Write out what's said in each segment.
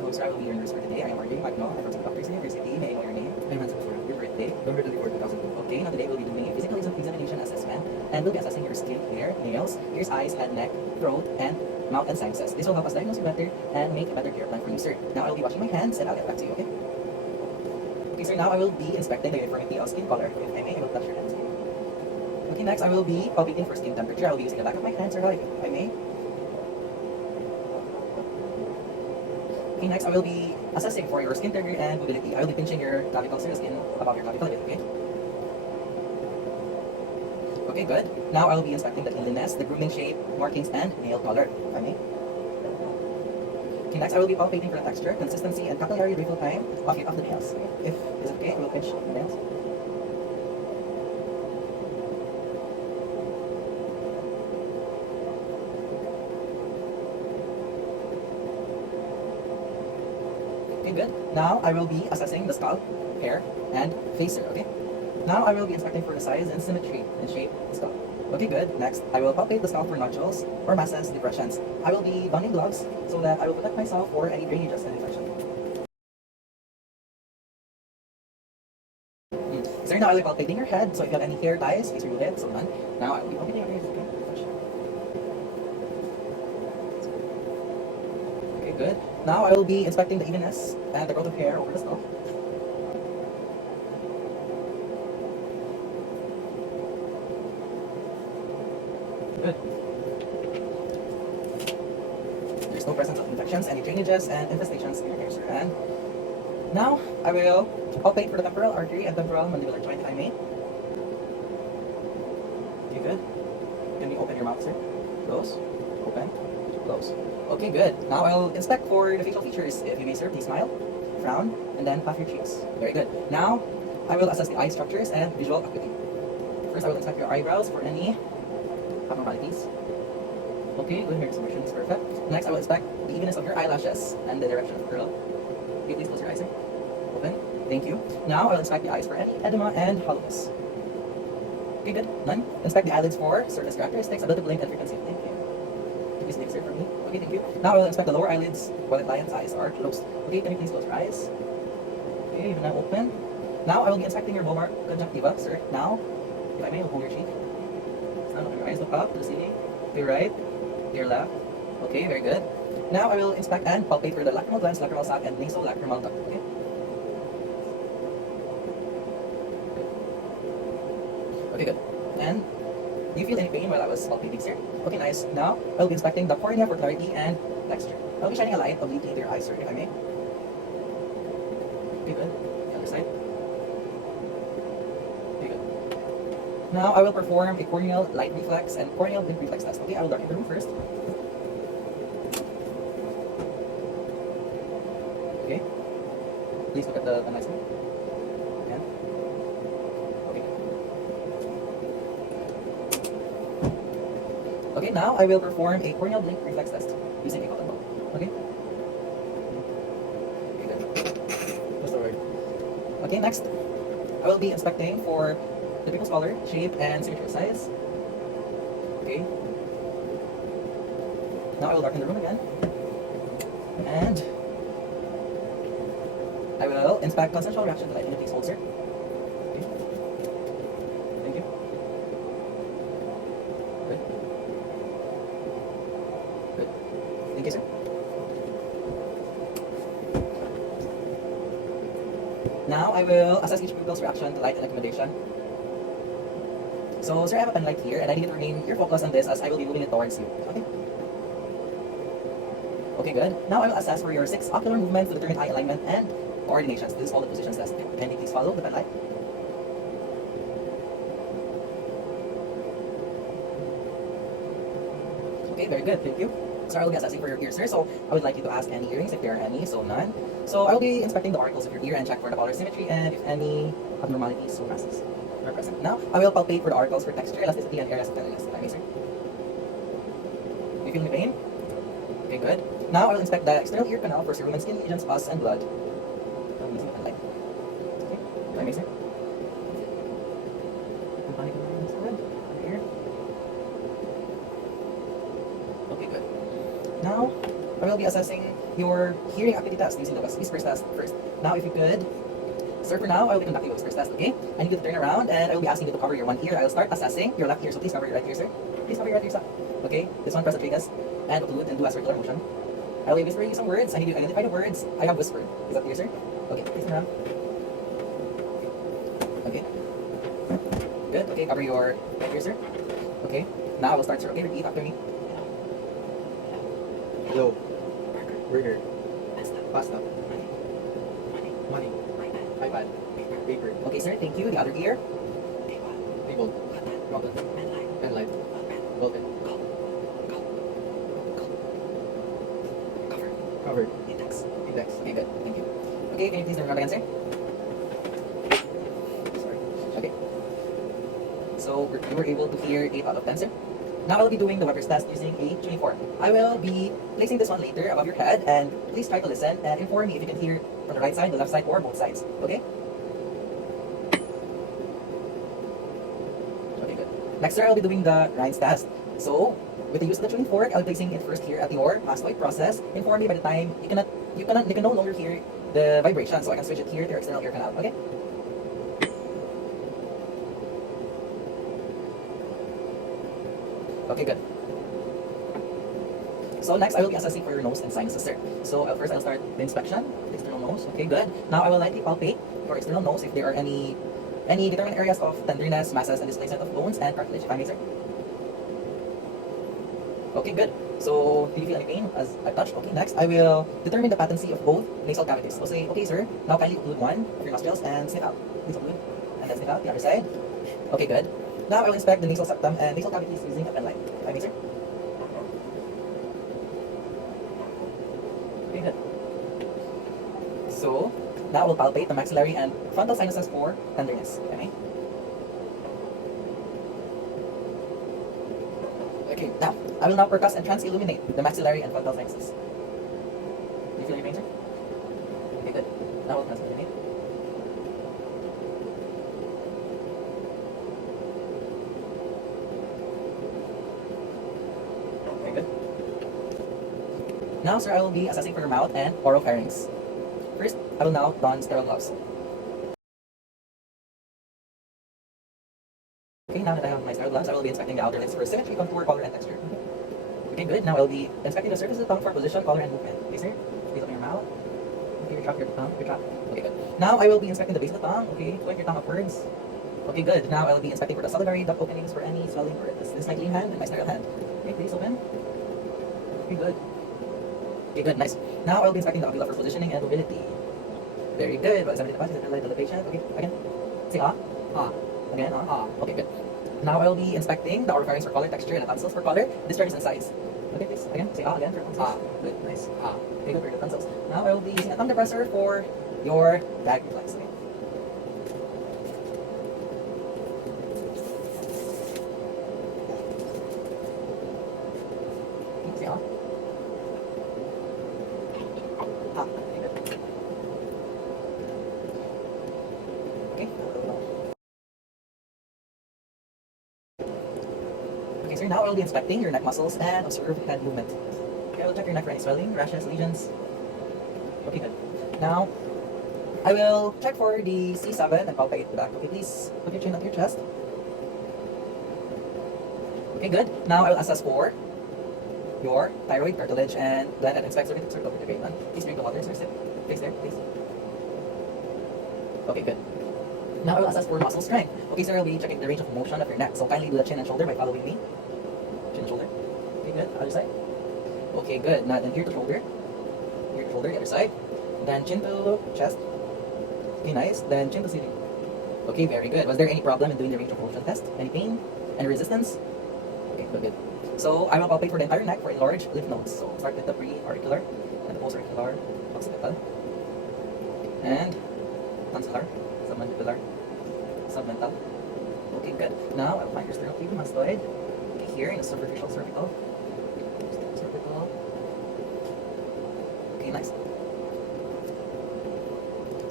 Host, I will be your nurse for today. I am RJ Magno. I'm from St. Doctors University. May I know your name? I'm Hanson Sura. Your birthday? November 24, 2002. Okay, now today we'll be doing a physical examination assessment and we'll be assessing your skin, hair, nails, ears, eyes, head, neck, throat, and mouth and sinuses. This will help us diagnose you better and make a better care plan for you, sir. Now I'll be washing my hands and I'll get back to you, okay? Okay, sir, now I will be inspecting the uniformity of skin color. If I may, I will touch your hands. Okay, next I will be palpating for skin temperature. I will be using the back of my hand, sir, if I may. Okay, next I will be assessing for your skin texture and mobility. I will be pinching your clavicle, sir, the skin above your clavicle a bit, okay? Okay, good. Now I will be inspecting the cleanliness, the grooming shape, markings, and nail color, if I may. Okay, next I will be palpating for the texture, consistency, and capillary refill time of the nails. If is it okay, I will pinch the nails. Okay, good. Now I will be assessing the scalp, hair, and face, sir, okay? Now I will be inspecting for the size and symmetry and shape of the scalp. Okay, good. Next, I will palpate the scalp for nodules or masses, depressions. I will be donning gloves so that I will protect myself for any drainages and infection. Sir, now I will be palpating your head, so if you have any hair ties, please remove it, so none. Now I will be palpating your hair, okay? Okay, good. Now I will be inspecting the evenness and the growth of hair over the scalp. Good. There's no presence of infections, any drainages, and infestations in your hair, sir. And now I will palpate for the temporal artery and temporal mandibular joint, if I may. Okay, good. Can you open your mouth, sir? Close. Open. Close. Okay, good. Now I'll inspect for the facial features. If you may, sir, please smile, frown, and then puff your cheeks. Very good. Now I will assess the eye structures and visual acuity. First, I will inspect your eyebrows for any abnormalities. Okay, good. Hair distribution is perfect. Next, I will inspect the evenness of your eyelashes and the direction of the curl. Okay, please close your eyes, sir. Open. Thank you. Now I will inspect the eyes for any edema and hollowness. Okay, good. None. Inspect the eyelids for surface characteristics, ability to blink, and frequency. Thank you. Please blink, sir, for me. Okay, thank you. Now I will inspect the lower eyelids while the client's eyes are closed. Okay, can you please close your eyes? Okay, even now open. Now I will be inspecting your bulbar conjunctiva, sir. Now, if I may, hold your cheek. Now open your eyes, look up to the ceiling, to your right, to your left. Okay, very good. Now I will inspect and palpate for the lacrimal glands, lacrimal sac, and nasolacrimal duct. Okay. Okay, good. And do you feel any pain while I was palpating, sir? Okay, nice. Now I will be inspecting the cornea for clarity and texture. I'll be shining a light obliquely into your eyes, sir, if I may. Okay, good. The other side. Okay, good. Now I will perform a corneal light reflex and corneal blink reflex test. Okay, I will darken the room first. Okay. Please look at the lights. And okay. Okay, now I will perform a corneal blink reflex test using a cotton ball. Okay. Okay, good. That's the word. Okay, next I will be inspecting for the pupil's color, shape, and symmetry of size. Okay. Now I will darken the room again. And I will inspect consensual reaction to light. Can you please hold, sir? Okay. Thank you. Good. Good. Thank you, sir. Now I will assess each pupil's reaction to light and accommodation. So, sir, I have a pen light here, and I need you to remain your focus on this as I will be moving it towards you. Okay? Okay, good. Now I will assess for your 6 ocular movements to determine eye alignment and coordinations. This is all the positions test. Can you please follow the pen light? Okay, very good. Thank you. So I will be assessing for your ears, sir. So I would like you to ask any earrings if there are any. So none. So I will be inspecting the auricles of your ear and check for the color symmetry and if any abnormalities or masses are present. Now I will palpate for the auricles for texture, elasticity, and areas of tenderness. If I may, sir. Do you feel any pain? Okay, good. Now I will inspect the external ear canal for cerumen, skin lesions, pus, and blood. I'm using the pen light. Okay, if I may, sir. Okay, good. Now I will be assessing your hearing acuity test using the whispers test first. Now, if you could, sir, for now, I will be conducting the whispers test, okay? I need you to turn around, and I will be asking you to cover your one ear. I will start assessing your left ear, so please cover your right ear, sir. Please cover your right ear, sir. Okay, this one, press the triggers, and occlude, and do a circular motion. I will be whispering you some words. I need you to identify the words I have whispered. Is that clear, sir? Okay, please turn around. Okay. Good. Okay, cover your right ear, sir. Okay. Now I will start, sir. Okay, repeat after me. Hello. Burger. Pasta. Money. iPad. Paper. Okay, sir. Thank you. The other ear. Table. Mountain. Pen light. Ball pen. Covered. Index. Okay, good. Thank you. Okay, can you please turn around again, sir? Sorry. Okay. So you were able to hear 8 out of 10, sir. Now I'll be doing the Weber's test using a tuning fork. I will be placing this one later above your head, and please try to listen and inform me if you can hear from the right side, the left side, or both sides. Okay? Okay, good. Next, sir, I'll be doing the Ryan's test. So, with the use of the tuning fork, I'll be placing it first here at your mastoid process. Inform me by the time you can no longer hear the vibration, so I can switch it here to your external ear canal. Okay? Okay, good. So next, I will be assessing for your nose and sinuses, sir. So first, I'll start the inspection. The external nose. Okay, good. Now I will lightly palpate your external nose if there are any determined areas of tenderness, masses, and displacement of bones and cartilage. If I may, sir. Okay, good. So do you feel any pain as I touched? Okay, next, I will determine the patency of both nasal cavities. So say, okay, sir. Now kindly occlude one of your nostrils and sniff out. Please occlude and then sniff out the other side. Okay, good. Now I will inspect the nasal septum and nasal cavities using a pen light. If I may, sir. Okay, good. So now I will palpate the maxillary and frontal sinuses for tenderness. If I may. Okay, now I will now percuss and trans-illuminate the maxillary and frontal sinuses. Do you feel any pain, sir? Okay, good. Now I will trans-illuminate. Okay, good. Now, sir, I will be assessing for your mouth and oropharynx. First, I will now don sterile gloves. Okay, now that I have my sterile gloves, I will be inspecting the outer lips for symmetry, contour, color, and texture. Okay, good. Now I'll be inspecting the surface of the tongue for position, color, and movement. Okay, sir. Please open your mouth. Okay, retract your tongue. Retract. Okay, good. Now I will be inspecting the base of the tongue. Okay, point your tongue upwards. Okay, good. Now I'll be inspecting for the salivary duct openings for any swelling or this is my clean hand and my sterile hand. Okay, please open. Okay, good. Okay, good. Nice. Now I'll be inspecting the uvula for positioning and mobility. Very good. Well, examining the body, the patient. Okay, again. Say ah. Ah. Again, ah. Ah. Okay, good. Now I'll be inspecting the oropharynx for color, texture, and the tonsils for color, discharges, and size. Okay, please. Again, say ah again for tonsils. Ah. Good. Nice. Ah. Okay, good for the tonsils. Now I will be using a thumb depressor for your gag reflex. Okay. Okay, say ah. Ah. Okay, good. Okay. Okay, so now I will be inspecting your neck muscles and observe head movement. Okay, I will check your neck for any swelling, rashes, lesions. Okay, good. Now, I will check for the C7 and palpate the back. Okay, please put your chin onto your chest. Okay, good. Now I will assess for your thyroid, cartilage, and then inspect circuit of the great one. Please drink the water, sir. Sit. Face there, please. Okay, good. Now I will assess for muscle strength. Okay, sir, I'll be checking the range of motion of your neck. So kindly do the chin and shoulder by following me. Chin and shoulder. Okay, good. Other side. Okay, good. Now then ear to shoulder. Ear to shoulder, the other side. Then chin to chest. Okay, nice. Then chin to ceiling. Okay, very good. Was there any problem in doing the range of motion test? Any pain? Any resistance? Okay, good, good. So I will palpate for the entire neck for enlarged lymph nodes. So start with the pre-auricular and the post-auricular, occipital, and tonsillar, submandibular, submental. Okay, good. Now I'll find your sternocleidomastoid. Okay, here in the superficial cervical. Cervical. Okay, nice.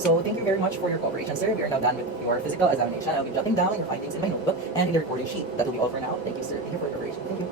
So thank you very much for your cooperation, sir. We are now done with your physical examination. I'll be jotting down your findings in my notebook and in the recording sheet. That will be all for now. Thank you, sir. Thank you for your cooperation. Thank you.